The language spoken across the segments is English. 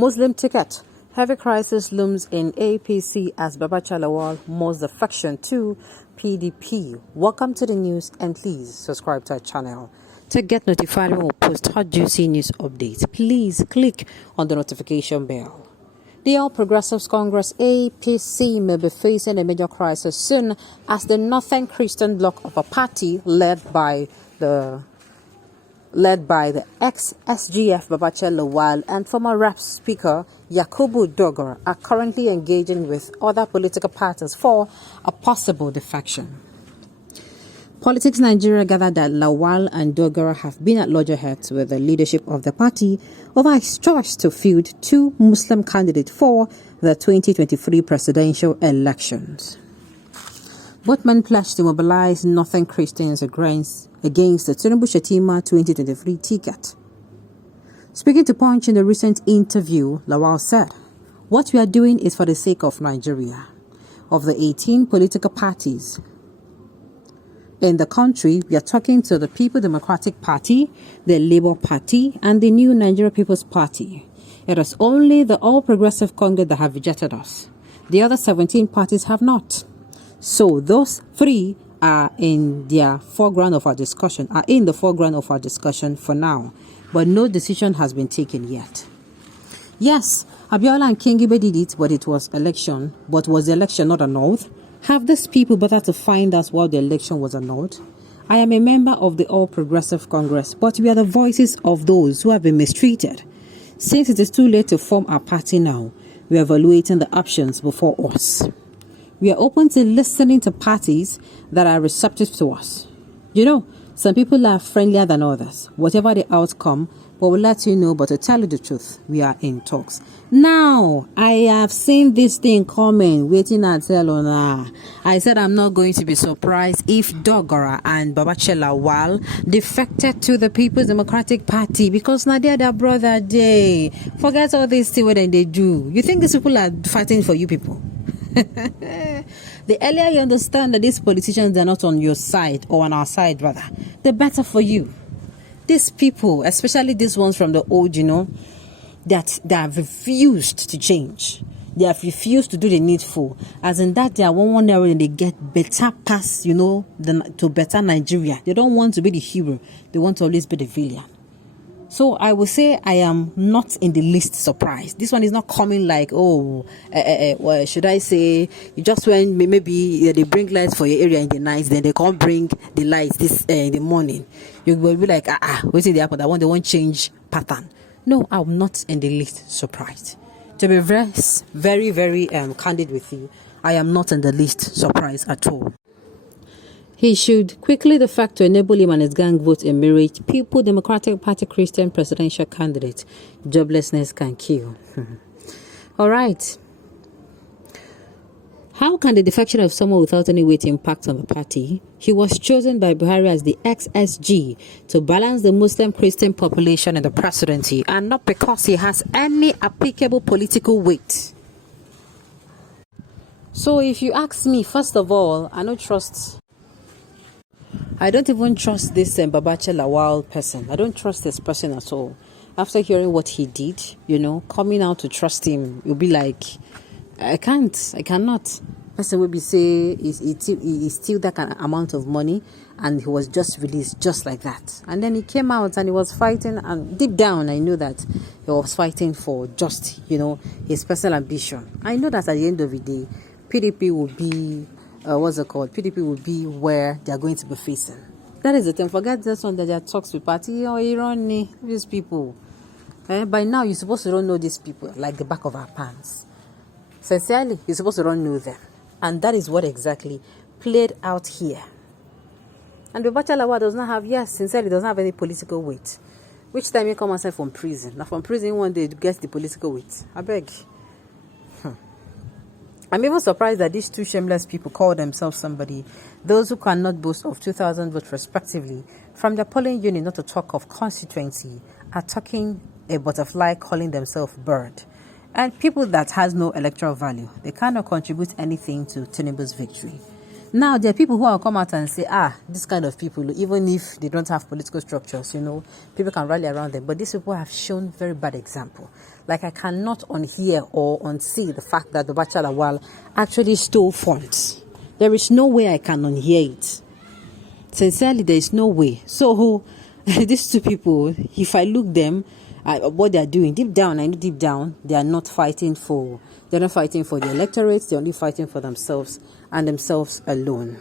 Muslim ticket. Heavy crisis looms in APC as Babachir Lawal moves defection to PDP. Welcome to the news and please subscribe to our channel. To get notified when we post hot juicy news updates, please click on the notification bell. The All Progressives Congress APC may be facing a major crisis soon as the Northern Christian bloc of a party led by the ex-SGF Babachir Lawal and former Rep Speaker Yakubu Dogara are currently engaging with other political parties for a possible defection. Politics Nigeria gathered that Lawal and Dogara have been at loggerheads with the leadership of the party over his choice to field two Muslim candidates for the 2023 presidential elections. Both men pledged to mobilize Northern Christians against the Tinubu-Shetima 2023 ticket. Speaking to Punch in a recent interview, Lawal said, "What we are doing is for the sake of Nigeria. Of the 18 political parties in the country, we are talking to the People Democratic Party, the Labour Party, and the New Nigeria People's Party. It is only the All Progressive Congress that have rejected us. The other 17 parties have not. So those three are in the foreground of our discussion for now, but no decision has been taken yet. Yes, Abiola and Kingibe did it, but it was election. But was the election not annulled? Have these people bothered to find out why the election was annulled? I am a member of the All Progressive Congress, but we are the voices of those who have been mistreated. Since it is too late to form our party now, we are evaluating the options before us. We are open to listening to parties that are receptive to us. You know, some people are friendlier than others. Whatever the outcome, we'll let you know, but to tell you the truth, we are in talks." Now, I have seen this thing coming, waiting and telling. I said I'm not going to be surprised if Dogara and Babachir Lawal defected to the People's Democratic Party because now they're their brother day. Forget all this thing what they do. You think these people are fighting for you people? The earlier you understand that these politicians are not on your side or on our side, rather, the better for you. These people, especially these ones from the old, that they have refused to change. They have refused to do the needful. As in that they are one area and they get better pass, to better Nigeria. They don't want to be the hero. They want to always be the villain. So I will say I am not in the least surprised. This one is not coming like, well, should I say, just when maybe they bring lights for your area in the night, then they can't bring the lights this in the morning. You will be like, what's the happen? They won't change pattern. No, I'm not in the least surprised. To be very, very candid with you, I am not in the least surprised at all. He should quickly defect to enable him and his gang vote in Mirage. People Democratic Party Christian presidential candidate. Joblessness can kill. All right. How can the defection of someone without any weight impact on the party? He was chosen by Buhari as the ex-SG to balance the Muslim Christian population in the presidency and not because he has any applicable political weight. So if you ask me, first of all, I don't even trust this Babachir Lawal person. I don't trust this person at all. After hearing what he did, coming out to trust him, you'll be like, I cannot. Person will be say he steal that kind of amount of money and he was just released just like that. And then he came out and he was fighting, and deep down I know that he was fighting for just, his personal ambition. I know that at the end of the day, PDP will be PDP will be where they are going to be facing. That is the thing. Forget this one that they are talks with party or irony. These people. By now, you're supposed to don't know these people like the back of our pants. Sincerely, you're supposed to don't know them. And that is what exactly played out here. And Babachir Lawal does not have any political weight. Which time you come outside from prison? Now from prison one day to get the political weight. I beg. I'm even surprised that these two shameless people call themselves somebody. Those who cannot boast of 2,000 votes respectively from their polling unit, not to talk of constituency, are talking a butterfly calling themselves bird. And people that has no electoral value, they cannot contribute anything to Tinubu's victory. Now, there are people who will come out and say, this kind of people, even if they don't have political structures, people can rally around them. But these people have shown very bad example. Like I cannot unhear or unsee the fact that Babachir Lawal actually stole funds. There is no way I can unhear it. Sincerely, there is no way. So these two people, if I look them at what they are doing, deep down, I know deep down, they are not fighting for. They're not fighting for the electorate. They're only fighting for themselves and themselves alone.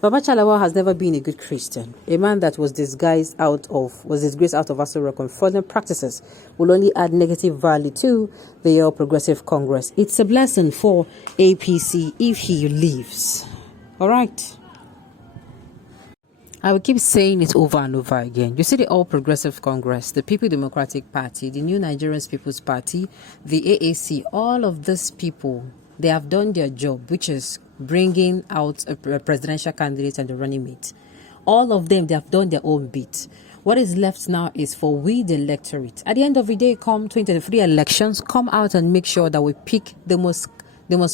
Babachir Lawal has never been a good Christian. A man that was disgraced out of Aso Rock on fraudulent practices will only add negative value to the All Progressive Congress. It's a blessing for APC if he leaves. All right. I will keep saying it over and over again. You see the All Progressive Congress, the People Democratic Party, the New Nigerian People's Party, the AAC, all of these people, they have done their job, which is bringing out a presidential candidate and a running mate. All of them, they have done their own bit. What is left now is for we, the electorate. At the end of the day, come 2023 elections, come out and make sure that we pick the most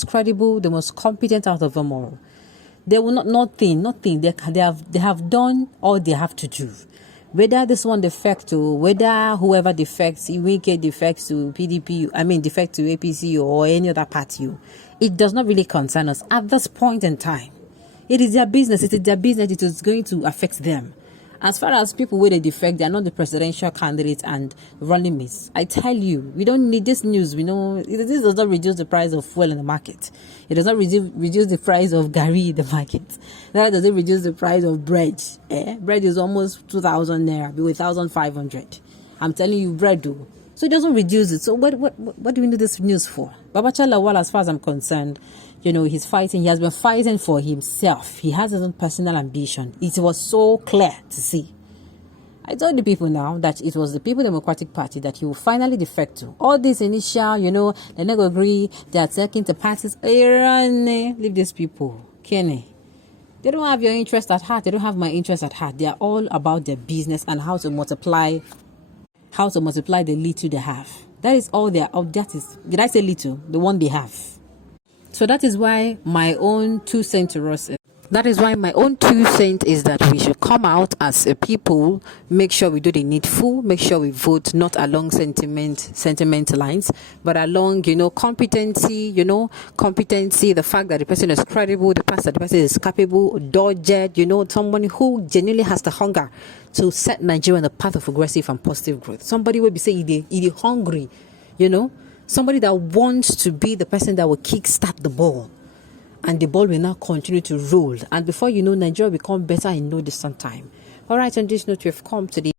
credible, the most competent out of them all. They will nothing. They have done all they have to do. Whether this one defects to, whether whoever defects, Iwike defects to PDP, defect to APC or any other party, it does not really concern us at this point in time. It is their business. It is their business. It is going to affect them. As far as people with a defect, they are not the presidential candidates and running mates. I tell you, we don't need this news. We know this does not reduce the price of fuel in the market. It does not reduce the price of gari in the market. Neither does it reduce the price of bread. Bread is almost 2,000 naira, be 1,500. I'm telling you, bread do. So it doesn't reduce it. So what do we need this news for? Babachir Lawal, as far as I'm concerned, he's fighting. He has been fighting for himself. He has his own personal ambition. It was so clear to see. I told the people now that it was the People Democratic Party that he will finally defect to. All this initial, they never agree. They are taking the parties. Leave these people. Kenny. They don't have your interest at heart. They don't have my interest at heart. They are all about their business and how to multiply the little they have. That is all they are. That is, did I say little? The one they have. So that is why my own 2 cents to us. That is why my own 2 cents is that we should come out as a people, make sure we do the needful, make sure we vote not along sentiment lines, but along, competency, the fact that the person is credible, the fact that the person is capable, dogged, someone who genuinely has the hunger to set Nigeria on the path of progressive and positive growth. Somebody will be saying, he hungry, somebody that wants to be the person that will kickstart the ball. And the ball will now continue to roll. And before you know, Nigeria will become better in no distant time. All right, on this note, we have come to the